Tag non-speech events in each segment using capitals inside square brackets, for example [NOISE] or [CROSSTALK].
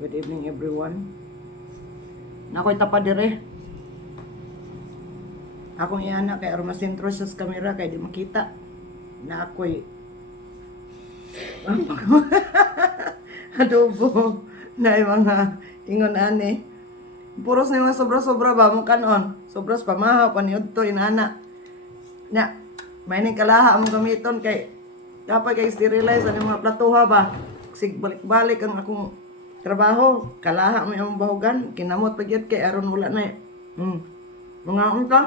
Good evening everyone. Nakoy tapa dire. Akong iyana kay aron masentro sa kamera kay di makita. Na ako'y [LAUGHS] adobo na mga ingon ani. Puros na mga sobra-sobra ba mo kanon. Sobras pamahaw paniud to inana. Na may ning kalaha ang gamiton kay dapat kay sterilize ang mga platuha ba. Sig balik-balik ang akong trabaho. Kalaha mo yung bahugan. Kinamot pa gyud kay aron wala na. eh. Hmm. Mga unta.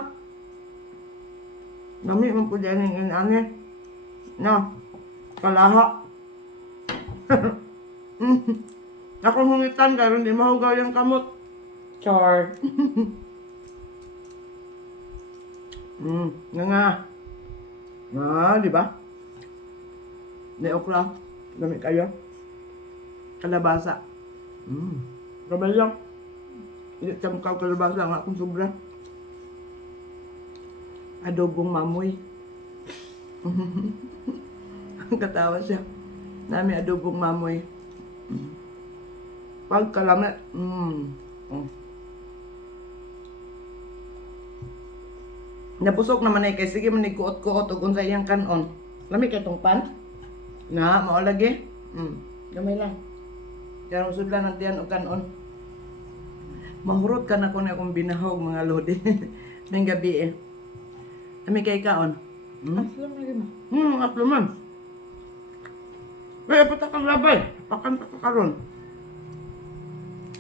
Dami mo ko dyan yung inani. No. Kalaha. [LAUGHS] Ako hungitan karon di mahugaw yung kamot. Char. [LAUGHS] mm, nga nga. Ah, di ba? May okra. Dami kayo. Kalabasa. Mm. Kamay lang. Hindi tamkaw kalabasa nga akong sobra. Adobong mamoy. [LAUGHS] Ang katawa siya. Nami adobong mamoy. Mm. Pag kalamit. Mm. Mm. Nabusog naman ay kay sige man kuot-kuot ug unsa iyang kanon. Lami kay tong pan. Na mao lagi. Mm. Gamay lang. Kaya musudlan ang tiyan og kanon. Mahurot ka na ko na akong binahog mga lodi. [LAUGHS] Nang gabi eh. Lami kay kaon. Hmm? Aslam lagi mo. Hmm, aplo man. Pata kang labay. Pakan pa ka karon.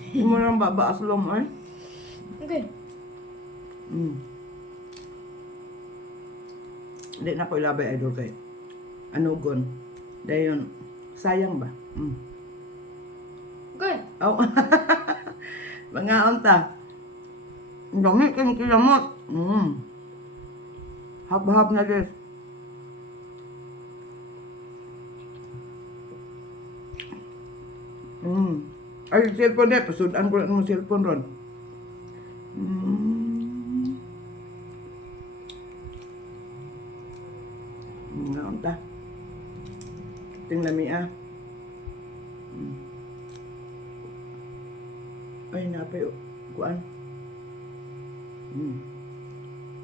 Hindi mo nang baba aslom ay. Okay. Hmm. Hindi na ko ilabay idol kay anugon. Dayon sayang ba? Hmm. Okay. Oh. [LAUGHS] Mga unta. Ang dami kang kilamot. Hmm. Hab-hab na des. Hmm. Ay, cellphone niya. Pasudan ko lang ng cellphone ron. Hmm. Nga unta. Tingnan mi ah. Hmm. Ay, napay kuan. Hmm.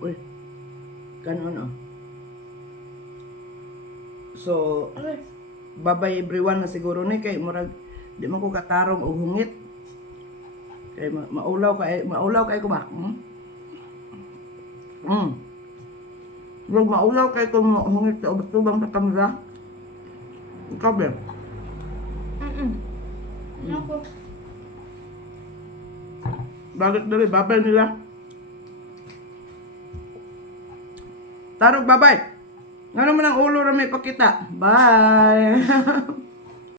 Uy. Kanon oh. So, babay everyone na siguro ni kay murag di man ko katarong og hungit. Kay ma maulaw kay maulaw kay ko ba? Hmm? Hmm. Wag maulaw kay ko hungit sa ubang sa kamera. Ikaw ba? Mm-mm. Ako. Bakit dali babay nila? Tarog babay. Ngano man ang ulo ra may pakita? Bye. [LAUGHS]